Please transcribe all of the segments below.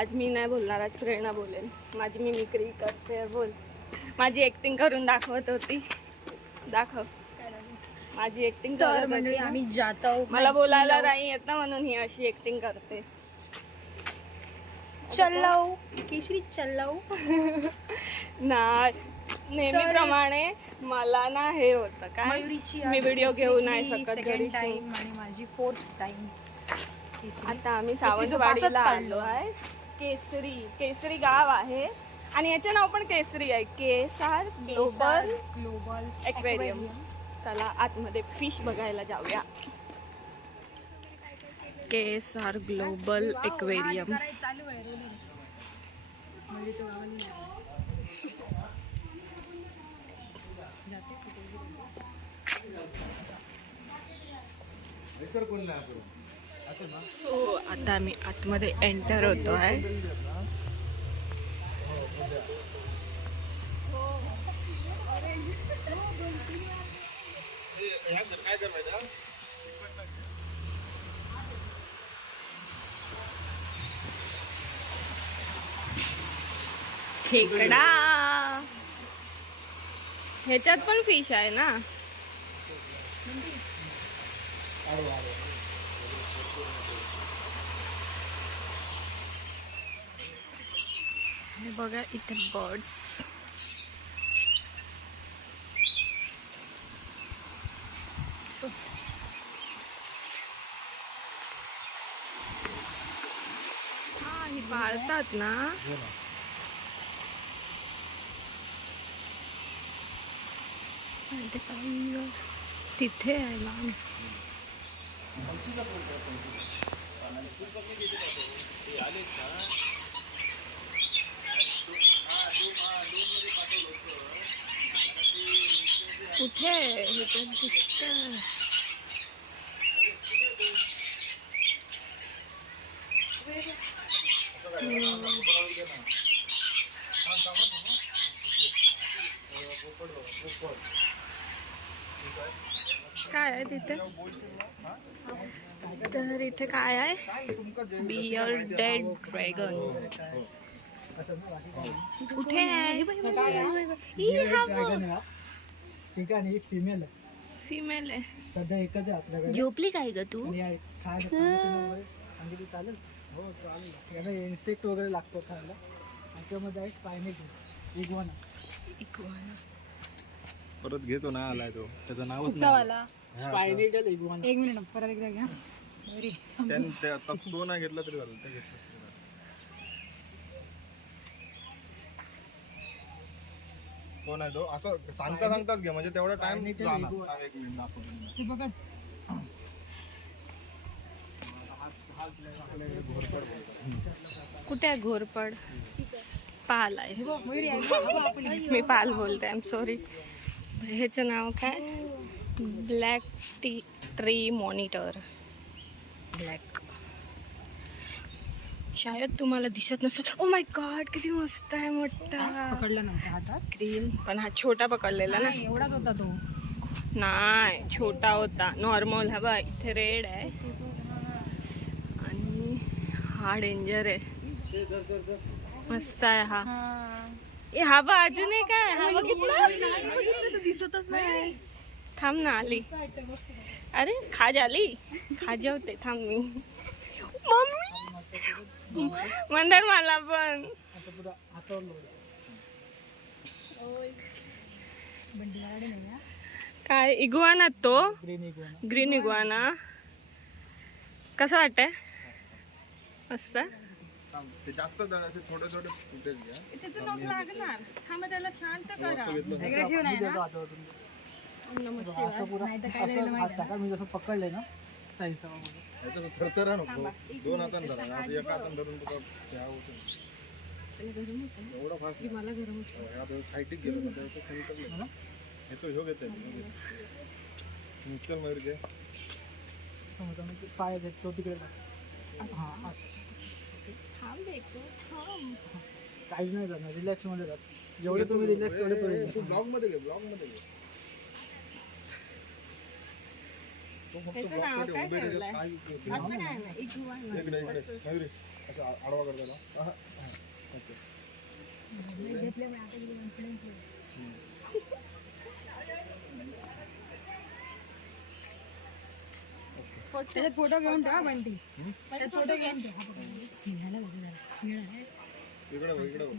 आज मी नाही बोलणार आज प्रेरणा बोलेल माझी मिमिक्री करते बोल. माझी ऍक्टिंग करून दाखवत होती. दाखव. माझी ऍक्टिंग तर मंडळी आम्ही जात मला बोलायला नाही येत ना म्हणून ही अशी ऍक्टिंग करते. चल्लाऊ केशरी चल्लाऊ ना नेहमीप्रमाणे मला ना हे होतं काय? मयुरीची मी व्हिडिओ घेऊ नाही शकत घरी सेकंड. टाइम आणि माझी फोर्थ टाइम आता आम्ही सावंतवाडीला. आलो आहे. केसरी केसरी गाव आहे. आणि याचे नाव पण केसरी आहे. Kesar global global Aquarium. चला आतमध्ये फिश बघायला जाऊया. Kesar global aquarium. चालू आहे रोलिंग मयुरीचं गावाला जाते सो आता आम्ही आतमध्ये एंटर होतो आहे. खेकडा ह्याच्यात पण फिश आहे ना? बघा इथे बर्ड्स हा ही पाळतात ना. तिथे आहे लहान कुठे आहे? हे तर दिसतंय. काय आहे तिथे तर इथे काय आहे बियर डेड ड्रॅगन ही। हा। बघ. ठीक आहे फिमेल आहे फिमेल आहे सध्या एकच आहे आपल्याकडे झोपली काय ग तू खायला सांगितलं चालेल हो चालेल याला इन्सेक्ट वगैरे लागतो खायला आणि त्यामध्ये आहे पायनेट इगवाना। परत घेतो ना आलाय तो। त्याचं नावच उंचावाला स्पायनेटल इगवाना। एक मिनिट परत एकदा घ्या तो नाही घेतला तरी चालेल ते आहे तो? असं सांगता सांगताच घे म्हणजे तेवढा टाइम Spinated जाणार. iguana. थांब एक मिनिट दाखवतो मी. ते बघा. कुठे आहे घोरपड? पाल आहे. मी पाल बोलते आय एम सॉरी ह्याचं नाव काय? ब्लॅक टी ट्री मॉनिटर ब्लॅक शायद तुम्हाला दिसत नसेल ओ माय गॉड किती मस्त आहे मोठा. पकडला नव्हता हातात? ग्रीन पण हा छोटा पकडलेला ना. एवढाच होता तो. नाही छोटा होता. नॉर्मल हा बा इथे रेड आहे. आणि हा डेंजर आहे. मस्त आहे हा. ए हा बा अजून एक आहे. हा बघितला दिसतच नाही. थांब ना आली. अरे खाज आली. खाज होते थांब मी. मम्मी! मंदार मला पण. काय इगुआना तो? ग्रीन इगुआना कसं वाटतंय? मस्त. जास्त थोडे थोडे लागणार थांब त्याला शांत करा असं मी जसं पकडलंय ना नाहीतर थरथरा नको. दोन हातान धरा. असं एका हातान धरून तुका त्या होतं. एवढा फास्ट मला गरम होतं. ह्या साईटिक गेलं ना त्याचं chemical नाही. ह्याचं ह्यो घेतोय मिक्सर मयूर घे समजा मग ते पाय आहेत, तो तिकडे टाक. हा असं. थांब देखो थांब. काहीच नाही करणार रिलॅक्समध्ये जेवढे तुम्ही रिलॅक्स तेवढे तो तू ब्लॉगमध्ये घे ब्लॉगमध्ये घे. काय असं आडवा कर त्याला. हा, ओके. त्याच्यात फोटो घेऊन ठेवा बंटी. त्याच्यात फोटो घेऊन ठेवा. इकडे बघ, इकडे बघ.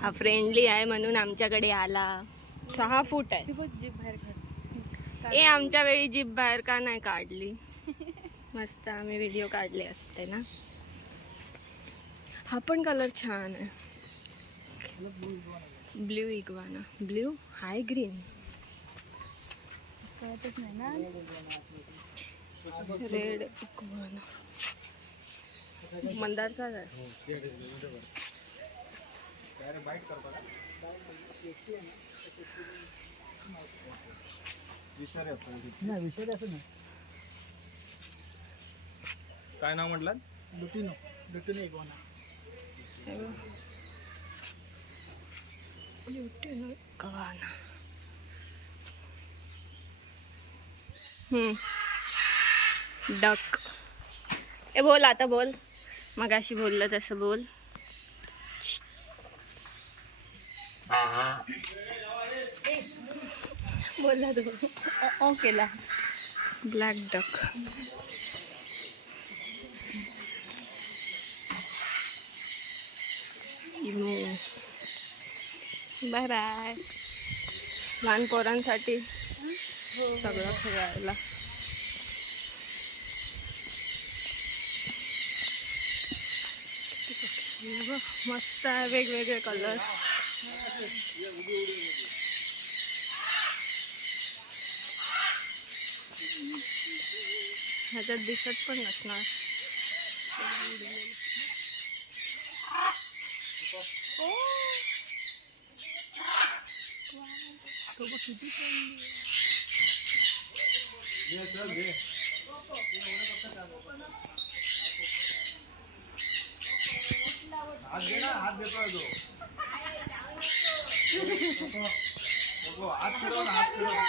हा फ्रेंडली आहे म्हणून आमच्याकडे आला. सहा फूट आहे. ए आमच्या वेळी जीप बाहेर का नाही काढली? मस्त आम्ही व्हिडिओ काढले असते ना. हा पण कलर छान आहे. Blue iguana blue high green red iguana मंदारचा आहे हो. नाही विषय असं नाही. काय नाव म्हटलं लुटिनो. Lutino hmm. डक. ए बोल आता बोल. मगाशी बोललं तसं बोल. बोलला तू. ओ केला. Black duck emu bye bye लहान पोरांसाठी सगळं खेळायला. मस्त आहे वेगवेगळे कलर ह्याच्यात दिसत पण नसणार हात दे ना हात देतोय तो नको, हात फिरव ना, हात फिरव.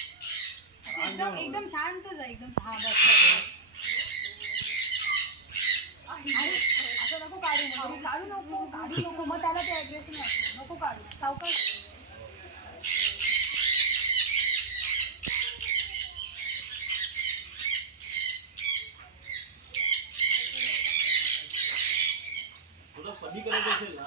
एकदम एकदम शांतच आहे एकदम हा असं नको काढू काढू नको काढू नको मग त्याला ते ऍड्रेस नको काढू. सावकाश कधी करायचं असेल ना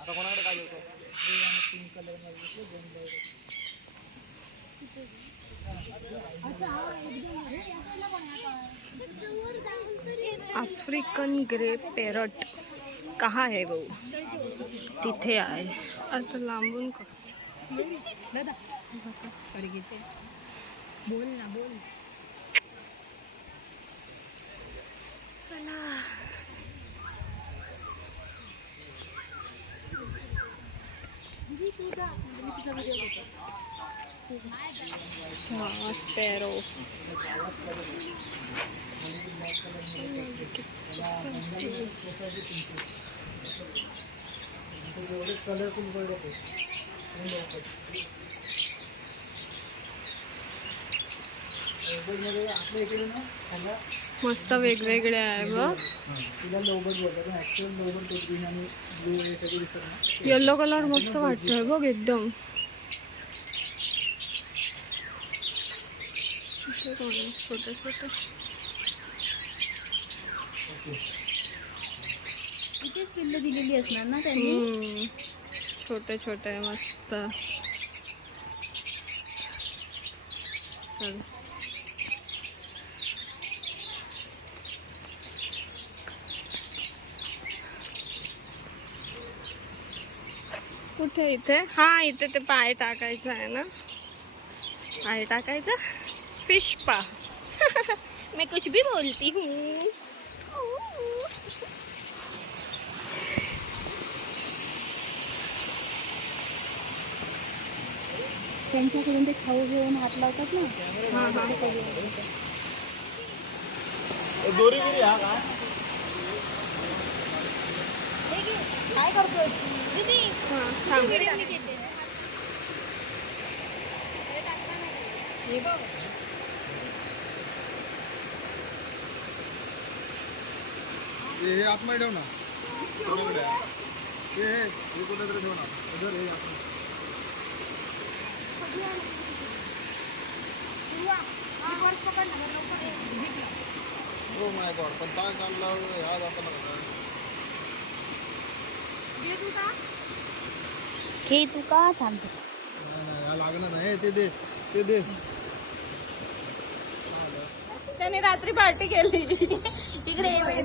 आता कोणाकडे काय pink colour African grey parrot. कहा आहे भाऊ तिथे आहे. आता लांबून का सॉरी घेते. बोल ना बोल. हा स्पॅरो एवढे कलरफुल बर्ड होते मध्ये आपल्या इकडे ना त्याला मस्त वेगवेगळे आहे बघ येलो येल्लो कलर मस्त वाटतोय बघ एकदम. छोटे छोटे दिलेली असणार ना त्यांनी छोटे छोटे मस्त. चल. कुठे इथे? हा इथे ते पाय टाकायचं आहे ना. पाय टाकायचं. फ़िश पा. मैं कुछ भी बोलती हूँ. त्यांच्याकडून ते खाऊ घेऊन हात लावतात ना. हा हा. दोरी बिरी हा का? काय करतोय? हा थांब. हे हे आतमध्ये ठेव ना? हे हे कुठेतरी ठेव ना. हे आतमध्ये. हो. माय गॉड पण काय चाललं? ह्या जाताना? हे तू का? थांब नाही, नाही, ह्या लागणार नाही ते दे ते दे. त्याने रात्री पार्टी केली. इकडे ये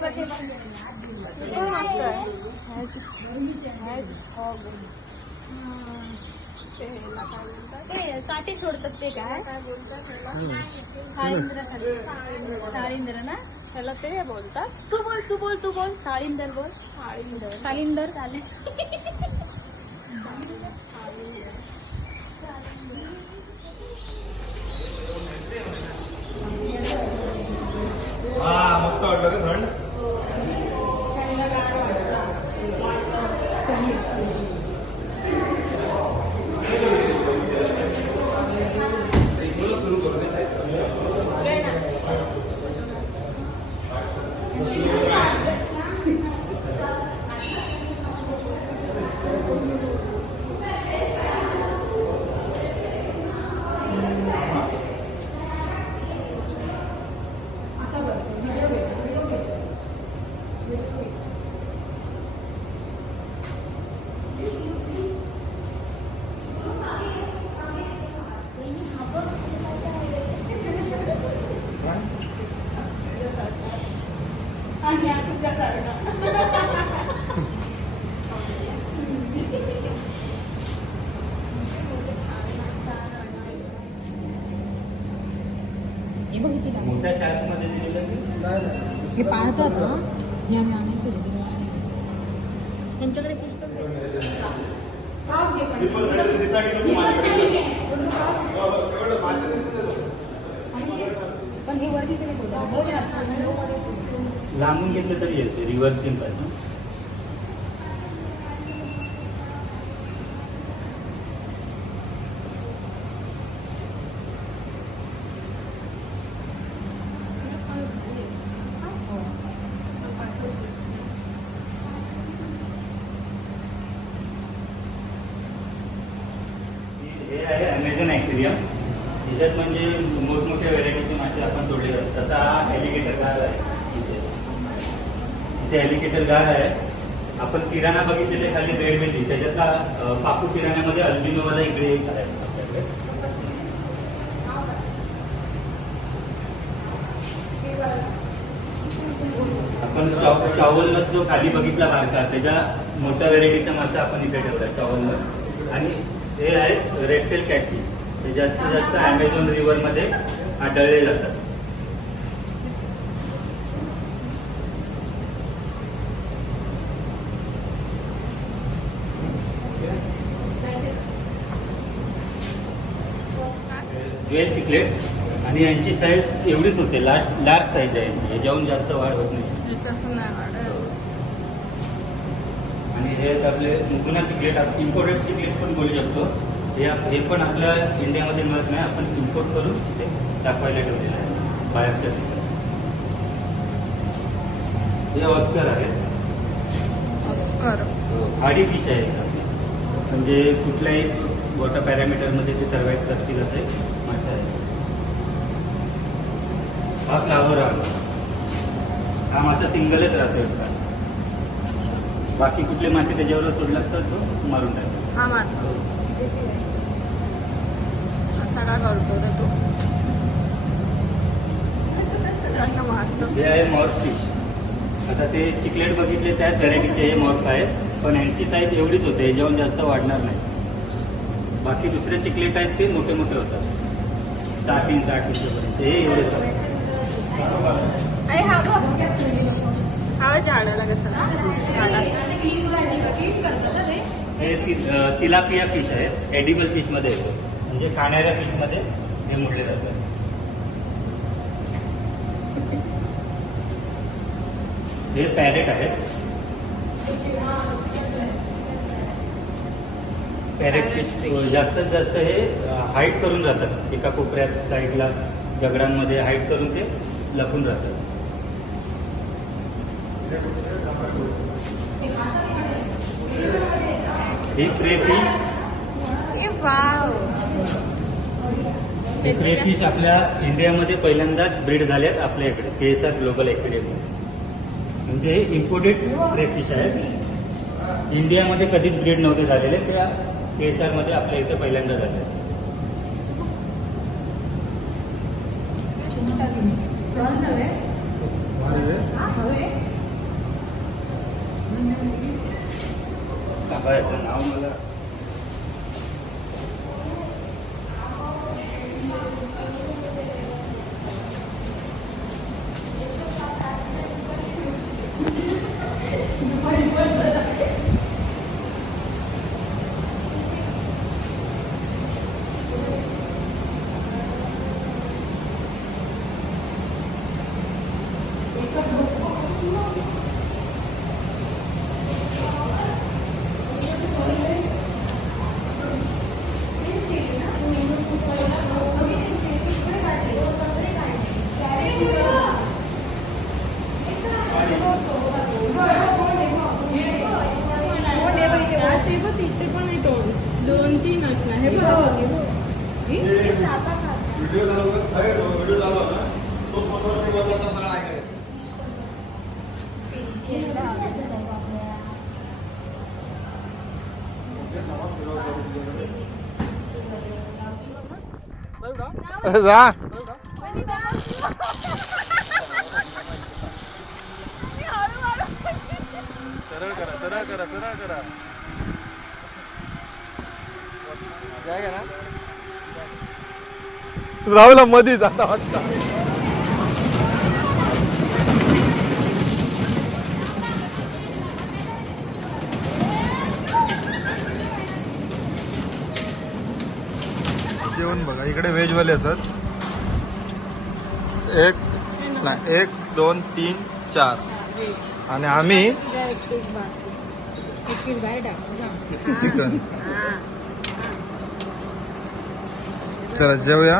ते काठी सोडतात ते काय? साळींद्र साळींद्र ना? त्याला ते बोलतात. तू बोल तू बोल तू बोल. साळींदर बोल. साळींदर. साळींदर. चालेल हा मस्त वाटलं रे थंड हे हे पाळतात ना हे आम्ही आणायचो. त्यांच्याकडे पुस्तक पण हे वरती तरी बोलतात. हो ना, हो मध्ये. लांबून घेतलं तरी येते रिव्हर्सिंग पाहिजे हे आहे अमेझॉन ॲक्वेरियम त्याच्यात म्हणजे मोठमोठ्या व्हेरायटीचे मासे आपण सोडले जातात तसा हा हेलिकेटर गार आहे इथे इथे आहे. आपण किराणा बघितलेले खाली रेड बेली त्याच्यातला अं, पापू किराण्यामध्ये अल्बिनोवाला इकडे एक आहे आपण शॉ- जो खाली बघितला बारका त्याच्या मोठ्या व्हेरायटीचा मासा आपण इकडे ठेवलाय शॉवलनट आणि हे आहेत रेडटेल कॅटफिश ते जास्तीत जास्त अमेझॉन रिव्हरमध्ये आढळले जातात. ज्वेल चिकलेट आणि यांची साईज एवढीच होते. लार्ज लार्ज साईज आहे यांची. जास्त वाढ होत नाही. आणि हे आहेत आपले मुकुना चिकलेट इम्पोर्टेड चिकलेट पण बोलू शकतो. हे आप- हे पण आपल्या इंडियामध्ये मिळत नाही. आपण इम्पोर्ट करून ते दाखवायला ठेवलेलं आहे. बाहेरच्या हे ऑस्कर आहेत ऑस्कर. हाडी फिश आहे. म्हणजे कुठल्याही वॉटर पॅरामीटरमध्ये ते सर्वाईव्ह करतील असे मासे आहेत हा फ्लावर आहे हा मासा सिंगलच राहतो एकटा बाकी कुठले मासे त्याच्यावर सोडला तर तो मारून टाकतो हा मारतो असा का करतो रे तू. असं मारतो हे आहे मॉर्फ फिश. आता ते चिकलेट बघितले त्याच व्हरायटीचे हे मॉर्फ आहेत. पण यांची साईज एवढीच होते याच्याहून जास्त वाढणार नाही. बाकी दुसरे चिकलेट आहेत ते मोठे मोठे होतात सात इंच आठ इंचपर्यंत हे एवढेच. आहेत. अरे हा बघ. हा झाडाला झाडा तिलापिया फिश आहेत. एडिबल फिशमध्ये येतो. म्हणजे खाणाऱ्या फिशमध्ये हे मोडले जातात. हे पॅरेट आहेत. पॅरेट फिश जास्तीत जास्त हे हाईट करून जातात एका कोपऱ्या साईडला दगडांमध्ये हाईट करून ते लपून राहतात. ही क्रे फिश ए वाव. हे फिश आपल्या इंडियामध्ये पहिल्यांदाच ब्रीड झाल्यात आपल्या इकडे K S R global aquarium म्हणजे हे इम्पोर्टेड क्रे फिश आहेत इंडियामध्ये कधीच ब्रीड नव्हते झालेले त्या के एस आरमध्ये आपल्या इथे पहिल्यांदा झाले lớn rồi đấy quá đấy à đấy Hãy subscribe cho kênh Ghiền Mì Gõ Để không bỏ lỡ những video hấp dẫn video झाला होता तो जा. सरळ करा सरळ करा सरळ करा. राहुला मध्ये जाता वाटतं. जेवण बघा इकडे व्हेजवाले असतात. एक नाही एक दोन तीन चार. आणि आम्ही चिकन. चला जेवूया.